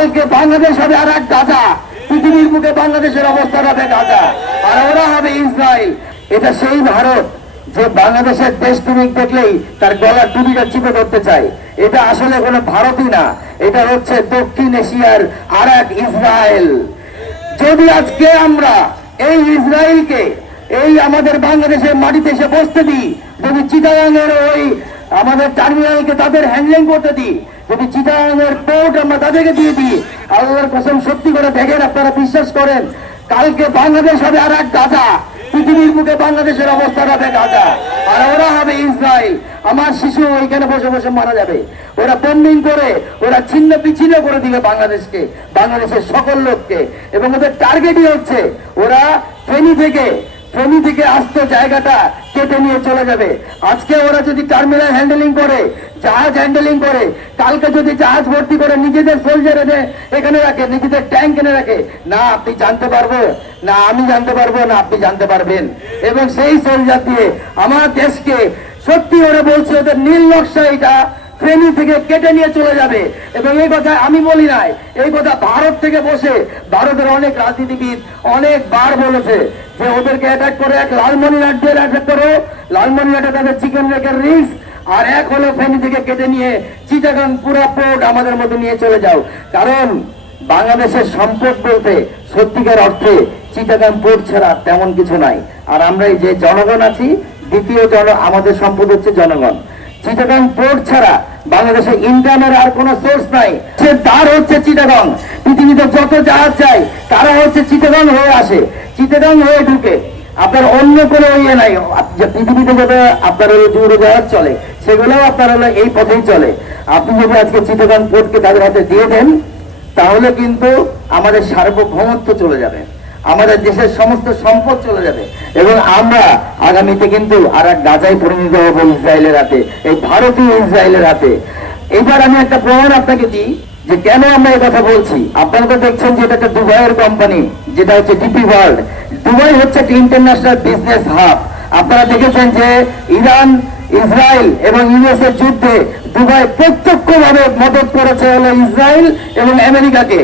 কালকে বাংলাদেশ হবে আর এক গাজা, পৃথিবীর বুকে বাংলাদেশের অবস্থা হবে গাজা, আর ওরা হবে ইসরায়েল। এটা সেই ভারত যে বাংলাদেশের দেশপ্রেমিক দেখলেই তার গলার টুপিটা চিপে ধরতে চায়। এটা আসলে কোনো ভারতই না, এটা হচ্ছে দক্ষিণ এশিয়ার আর এক ইসরায়েল। যদি আজকে আমরা এই ইসরায়েলকে এই আমাদের বাংলাদেশের মাটিতে এসে বসতে দিই, যদি চিটাগাংয়ের ওই আমাদের টার্মিনালকে তাদের হ্যান্ডলিং করতে দিই, যদি চিটাগাংয়ের পোর্ট আমরা তাদেরকে দিয়ে দিই, আল্লাহর কসম সত্যি করে দেখেন, আপনারা বিশ্বাস করেন, কালকে বাংলাদেশ হবে আর এক গাজা, পৃথিবীর বুকে বাংলাদেশের অবস্থা হবে গাজা, আর ওরা হবে ইসরায়েল। আমার শিশু ওইখানে বসে বসে মারা যাবে, ওরা বম্বিং করে ওরা ছিন্ন বিচ্ছিন্ন করে দিবে বাংলাদেশকে, বাংলাদেশের সকল লোককে। এবং ওদের টার্গেটই হচ্ছে ওরা ফেনী থেকে আসতে জায়গাটা কেটে নিয়ে চলে যাবে। আজকে ওরা যদি টার্মিনাল হ্যান্ডেলিং করে, জাহাজ হ্যান্ডেলিং করে, কালকে যদি জাহাজ ভর্তি করে নিজেদের সোলজার এখানে রাখে, নিজেদের ট্যাঙ্ক এনে রাখে, না আপনি জানতে পারবো, না আমি জানতে পারবো, না আপনি জানতে পারবেন। এবং সেই সোলজার দিয়ে আমার দেশকে সত্যি ওরা বলছে ওদের নীল নকশা এটা ফেনী থেকে কেটে নিয়ে চলে যাবে। এবং এই কথা আমি বলি নাই, এই কথা ভারত থেকে বসে ভারতের অনেক রাজনীতিবিদ অনেকবার বলেছে যে ওদেরকে অ্যাটাক করে, এক লালমনিরহাট দিয়ে অ্যাটাক করো, লালমনিরহাটে তাদের চিকেন রেখের রিস্ক, আর এক হলো ফেনী থেকে কেটে নিয়ে চিটাগাং পুরা পোর্ট আমাদের মধ্যে নিয়ে চলে যাও। কারণ বাংলাদেশের সম্পদ বলতে সত্যিকার অর্থে চিটাগাং পোর্ট ছাড়া তেমন কিছু নাই। আর আমরা এই যে জনগণ আছি, দ্বিতীয় আমাদের সম্পদ হচ্ছে জনগণ। চিটাগাং পোর্ট ছাড়া বাংলাদেশে ইনকামের আর কোন সোর্স নাই, সে দ্বার হচ্ছে চিটাগাং। পৃথিবীতে যত জাহাজ যায় তারা হচ্ছে চিটাগাং হয়ে আসে, চিটাগাং হয়ে ঢুকে। আপনার অন্য কোনো ইয়ে নাই, পৃথিবীতে যত আপনার হলো জুড়ে জাহাজ চলে সেগুলোও আপনার হলো এই পথেই চলে। আপনি যদি আজকে চিটাগাং পোর্টকে তাদের হাতে দিয়ে দেন, তাহলে কিন্তু আমাদের সার্বভৌমত্ব চলে যাবে, আমাদের দেশের সমস্ত সম্পদ চলে যাবে, এবং আমরা আগামীতে কিন্তু আর এক গাজায় পরিণত হবো ইসরায়েলের হাতে, এই ভারতীয় ইসরায়েলের হাতে। এবার আমি একটা প্রমাণ আপনাকে দিই যে কেন আমরা এই কথা বলছি। আপনারা তো দেখছেন যে এটা একটা দুবাইয়ের কোম্পানি, যেটা হচ্ছে ডিপি ওয়ার্ল্ড। দুবাই হচ্ছে একটা ইন্টারন্যাশনাল বিজনেস হাব। আপনারা দেখেছেন যে ইরান, ইসরায়েল এবং ইউএস এর যুদ্ধে দুবাই প্রত্যক্ষভাবে মদত করেছে হলো ইসরায়েল এবং আমেরিকাকে।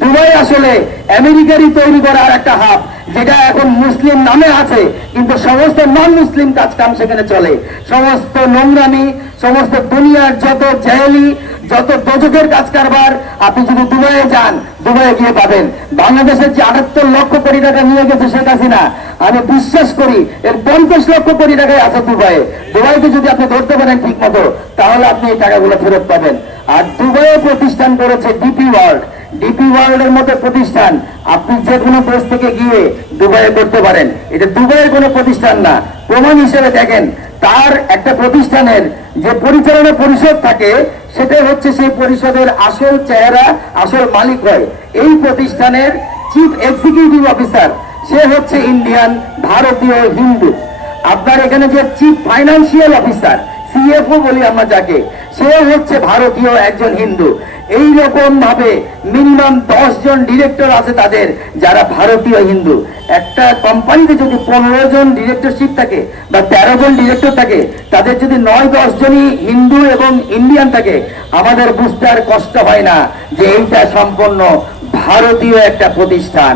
দুবাই আসলে আমেরিকারই তৈরি করা আর একটা হাব, যেটা এখন মুসলিম নামে আছে, কিন্তু সমস্ত নন মুসলিম কাজ কাম সেখানে চলে। সমস্ত নোংরামি, সমস্ত দুনিয়ার যত জাহেলি, যত দোজখের কাজ কারবার আপনি যদি দুবাইয়ে যান, দুবাইয়ে গিয়ে পাবেন। বাংলাদেশের যে 78 লক্ষ কোটি টাকা নিয়ে গেছে শেখ হাসিনা, আমি বিশ্বাস করি এর 50 লক্ষ কোটি টাকায় আছে দুবাইয়ে। দুবাইকে যদি আপনি ধরতে পারেন ঠিক মতো, তাহলে আপনি এই টাকাগুলো ফেরত পাবেন। আর দুবাইয়ে প্রতিষ্ঠান করেছে ডিপি ওয়ার্ল্ড। ডিপি ওয়ার্ল্ডের মতো প্রতিষ্ঠান আপনি যে কোনো দেশ থেকে গিয়ে দুবাইয়ে করতে পারেন, এটা দুবাইয়ের কোনো প্রতিষ্ঠান না। প্রমাণ হিসেবে দেখেন, তার একটা প্রতিষ্ঠানের যে পরিচালনা পরিষদ থাকে, সেটাই হচ্ছে সেই পরিষদের আসল চেহারা, আসল মালিক হয়। এই প্রতিষ্ঠানের চিফ এক্সিকিউটিভ অফিসার সে হচ্ছে ইন্ডিয়ান, ভারতীয়, হিন্দু। আপনার এখানে যে চিফ ফাইন্যান্সিয়াল অফিসার, সিএফও বলি আমরা যাকে, সে হচ্ছে ভারতীয়, একজন হিন্দু। এই রকম ভাবে মিনিমাম 10 জন ডিরেক্টর আছে তাদের, যারা ভারতীয় হিন্দু। একটা কোম্পানিতে যদি 15 জন ডিরেক্টরশিপ থাকে বা 13 জন ডিরেক্টর থাকে, তাদের যদি 9-10 জনই হিন্দু এবং ইন্ডিয়ান থাকে, আমাদের বুঝতে আর কষ্ট হয় না যে এইটা সম্পূর্ণ ভারতীয় একটা প্রতিষ্ঠান,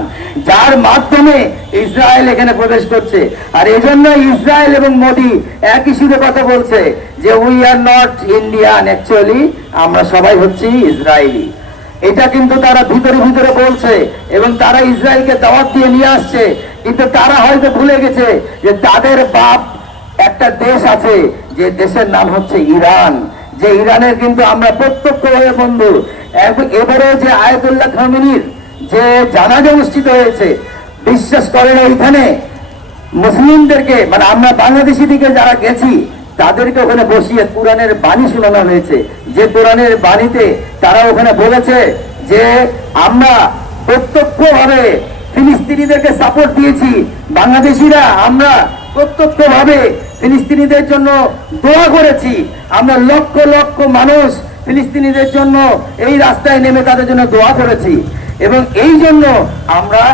যার মাধ্যমে ইসরায়েল এখানে প্রবেশ করছে। আর এজন্য ইসরায়েল এবং মোদি একই সুরে কথা বলছে যে we are not Indian, actually আমরা সবাই হচ্ছি ইসরায়েলি। এটা কিন্তু তারা ভিতরে ভিতরে বলছে, এবং তারা ইসরায়েলকে দাওয়াত দিয়ে নিয়ে আসছে। কিন্তু তারা হয়তো ভুলে গেছে যে তাদের বাপ একটা দেশ আছে, যে দেশের নাম হচ্ছে ইরান, যে ইরানের কিন্তু আমরা প্রত্যক্ষভাবে বন্ধু। এবারে যে আয়াতুল্লাহ খামেনির যে জানাজা অনুষ্ঠিত হয়েছে, বিশ্বাস করেন ওইখানে মুসলিমদেরকে, মানে আমরা বাংলাদেশি দিকে যারা গেছি, তাদেরকে ওখানে বসিয়ে কোরআনের বাণী শোনানো হয়েছে। যে কোরআনের বাণীতে তারা ওখানে বলেছে যে আমরা প্রত্যক্ষভাবে ফিলিস্তিনিদেরকে সাপোর্ট দিয়েছি, বাংলাদেশিরা আমরা প্রত্যক্ষভাবে ফিলিস্তিনিদের জন্য দোয়া করেছি, আমরা লক্ষ লক্ষ মানুষ ফিলিস্তিনিদের জন্য এই রাস্তায় নেমে তাদের জন্য দোয়া করেছি। এবং এই জন্য আমরা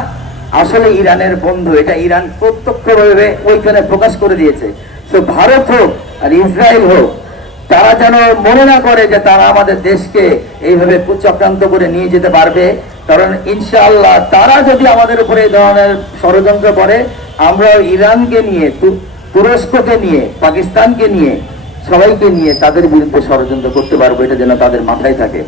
আসলে ইরানের বন্ধু, এটা ইরান প্রত্যক্ষভাবে ওইখানে প্রকাশ করে দিয়েছে। তো ভারত হোক আর ইসরায়েল হোক, তারা যেন মনে না করে যে তারা আমাদের দেশকে এইভাবে চক্রান্ত করে নিয়ে যেতে পারবে। কারণ ইনশাআল্লাহ তারা যদি আমাদের উপরে এই ধরনের ষড়যন্ত্র করে, আমরা ইরানকে নিয়ে, তুরস্ককে নিয়ে, পাকিস্তানকে নিয়ে, সবাইকে নিয়ে তাদের বিরুদ্ধে ষড়যন্ত্র করতে পারবো। এটা যেন তাদের মাথায় থাকে।